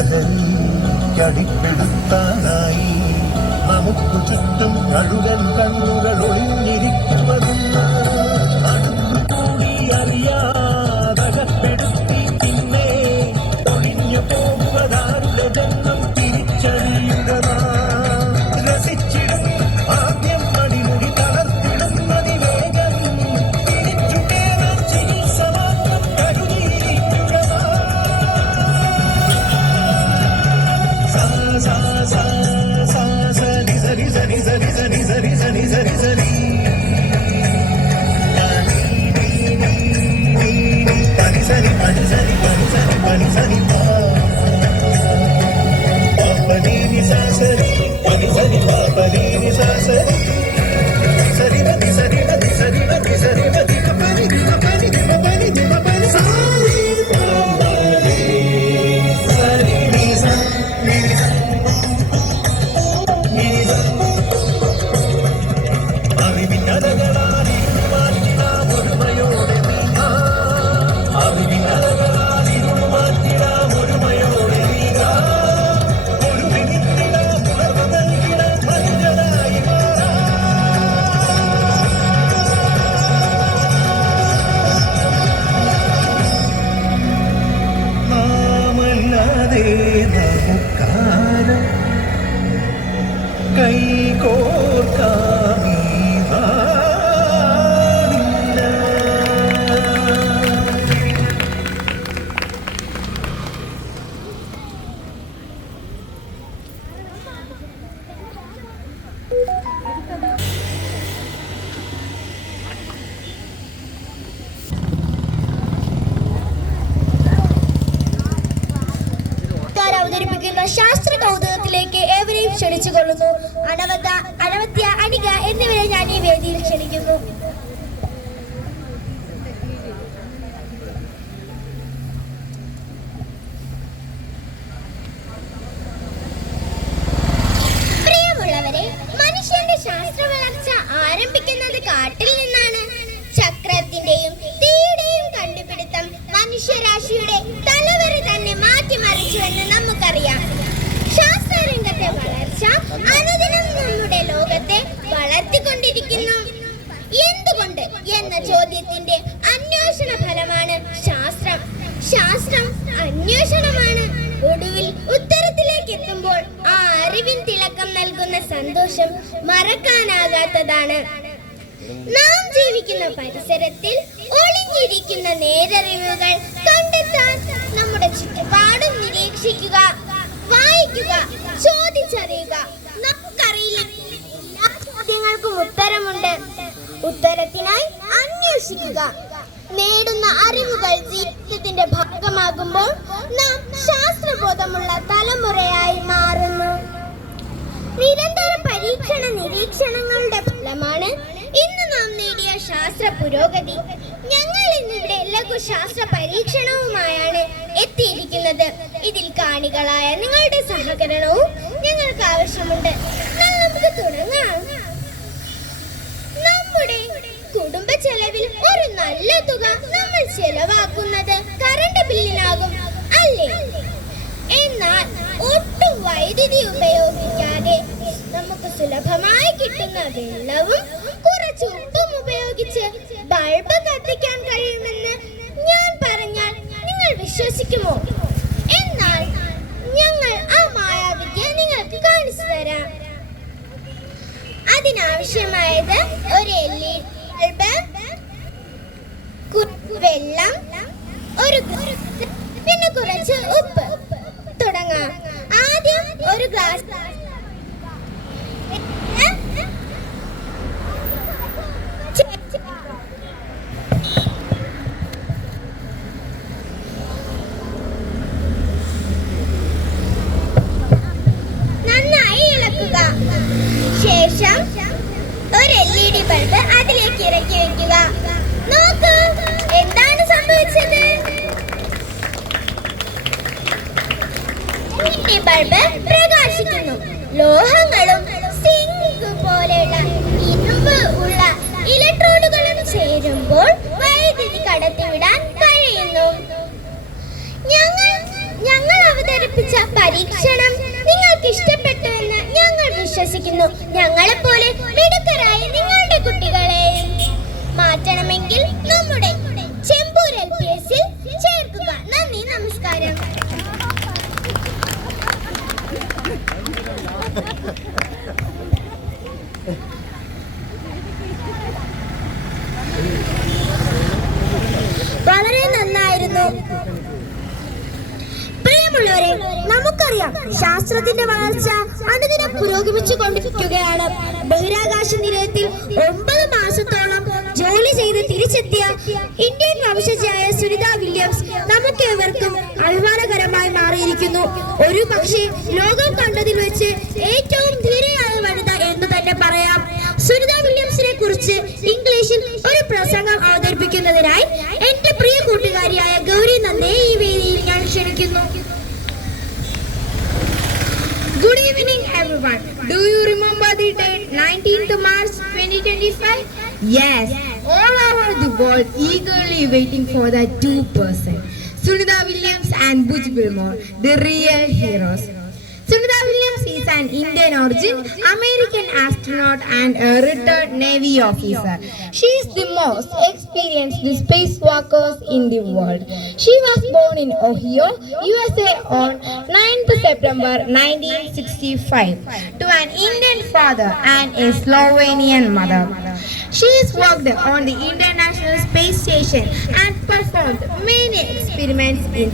കാതൽ ചടിപ്പെടുത്താനായി നമുക്ക് ചുറ്റും കഴുകൻ കണ്ണുകൾ ഒളിഞ്ഞിരിക്കുവതും നമുക്കാരം കൈകോർക്കാം ഏവരെയും ക്ഷണിച്ചു കൊള്ളുന്നു അനവത അനവത്യ അനിക എന്നിവരെ ഞാൻ ഈ വേദിയിൽ ക്ഷണിക്കുന്നു. അറിവിൻ തിളക്കം നൽകുന്ന സന്തോഷം മറക്കാനാകാത്തതാണ്. നാം ജീവിക്കുന്ന പരിസരത്തിൽ ഒളിഞ്ഞിരിക്കുന്ന നേരറിവുകൾ കണ്ടെത്താൻ നമ്മുടെ ചുറ്റുപാടും നിരീക്ഷിക്കുക വായിക്കുക ചോദിച്ചറിയുക. നമുക്കറിയില്ല ഉത്തരമുണ്ട്. ഉത്തരത്തിനായി അന്വേഷിക്കുക. നേടുന്ന അറിവുകൾ ജീവിതത്തിന്റെ ഭാഗമാകുമ്പോൾ നാം ശാസ്ത്രബോധമുള്ള തലമുറയായി മാറുന്നു. നിരന്തര പരീക്ഷണ നിരീക്ഷണങ്ങളുടെ ഫലമാണ് ഇന്ന് നാം നേടിയ ശാസ്ത്ര പുരോഗതി. ഞങ്ങൾ ഇന്നിവിടെ ലഘു ശാസ്ത്ര പരീക്ഷണവുമായാണ് എത്തിയിരിക്കുന്നത്. ഇതിൽ കാണികളായ നിങ്ങളുടെ സഹകരണവും ഞങ്ങൾക്ക് ആവശ്യമുണ്ട്. നമുക്ക് തുടങ്ങാം. നമ്മുടെ കുടുംബ ചെലവിൽ ഒരു നല്ല തുക നമ്മൾ ചെലവാക്കുന്നത് കറണ്ട് ബില്ലിനാകും അല്ലേ? എന്നാൽ ഒട്ടും വൈദ്യുതി നമുക്ക് സുലഭമായി കിട്ടുന്ന വെള്ളവും കുറച്ച് ഉപ്പും ഉപയോഗിച്ച് ബൾബ് കത്തിക്കാൻ കഴിയുമെന്ന് ഞാൻ പറഞ്ഞാൽ നിങ്ങൾ വിശ്വസിക്കുമോ? എന്നാൽ ഞങ്ങൾ ആ മായാവിദ്യ നിങ്ങൾക്ക് കാണിച്ചു തരാം. അതിനാവശ്യമായത് ഒരു എൽ ഇ ബൾബ് വെള്ളം ഒരു പിന്നെ കുറച്ച് ഉപ്പ്. തുടങ്ങാം. ആദ്യം ഒരു ഗ്ലാസ് വിശ്വസിക്കുന്നു ഞങ്ങളെപ്പോലെ മിടുക്കരായ നിങ്ങളുടെ കുട്ടികളെ മാറ്റണമെങ്കിൽ നമ്മുടെ ചെമ്പൂർ എൽ പി ചേർക്കുക. നന്ദി നമസ്കാരം. വളരെ നന്നായിരുന്നു. പ്രിയമുള്ളവരെ നമുക്കറിയാം ശാസ്ത്രത്തിന്റെ വളർച്ച അനുദിനം പുരോഗമിച്ചു കൊണ്ടിരിക്കുകയാണ്. ബഹിരാകാശ നിലയത്തിൽ ഒമ്പത് മാസത്തോളം ജോലി ചെയ്ത് തിരിച്ചെത്തിയ ഇന്ത്യൻ വംശജയായ സുനിത വില്യംസ് നമുക്കേവർക്കും അഭിമാനകരമായി മാറിയിരിക്കുന്നു. ഒരു പക്ഷേ ലോകം കണ്ടതിൽ വെച്ച് ഏറ്റവും ധീരയായ വനിത എന്ന് തന്നെ പറയാം. സുനിത വില്യംസിനെ കുറിച്ച് ഇംഗ്ലീഷിൽ ഒരു പ്രസംഗം അവതരിപ്പിക്കുന്നതിനായി എന്റെ പ്രിയ കൂട്ടുകാരിയായ ഗൗരി നന്ദയെ ഈ വേദിയിൽ ഞാൻ ക്ഷണിക്കുന്നു. 2001. Do you remember the date 19th March 2025? Yes, all over the world eagerly waiting for that two person. Sunita Williams and Butch Wilmore, the real heroes. Sunita Williams is an Indian origin, American astronaut and a retired Navy officer. She is the most experienced spacewalker in the world. She was born in Ohio, USA on 9th September 19 1965 to an Indian father and a Slovenian mother. She worked on the International Space Station and performed many experiments in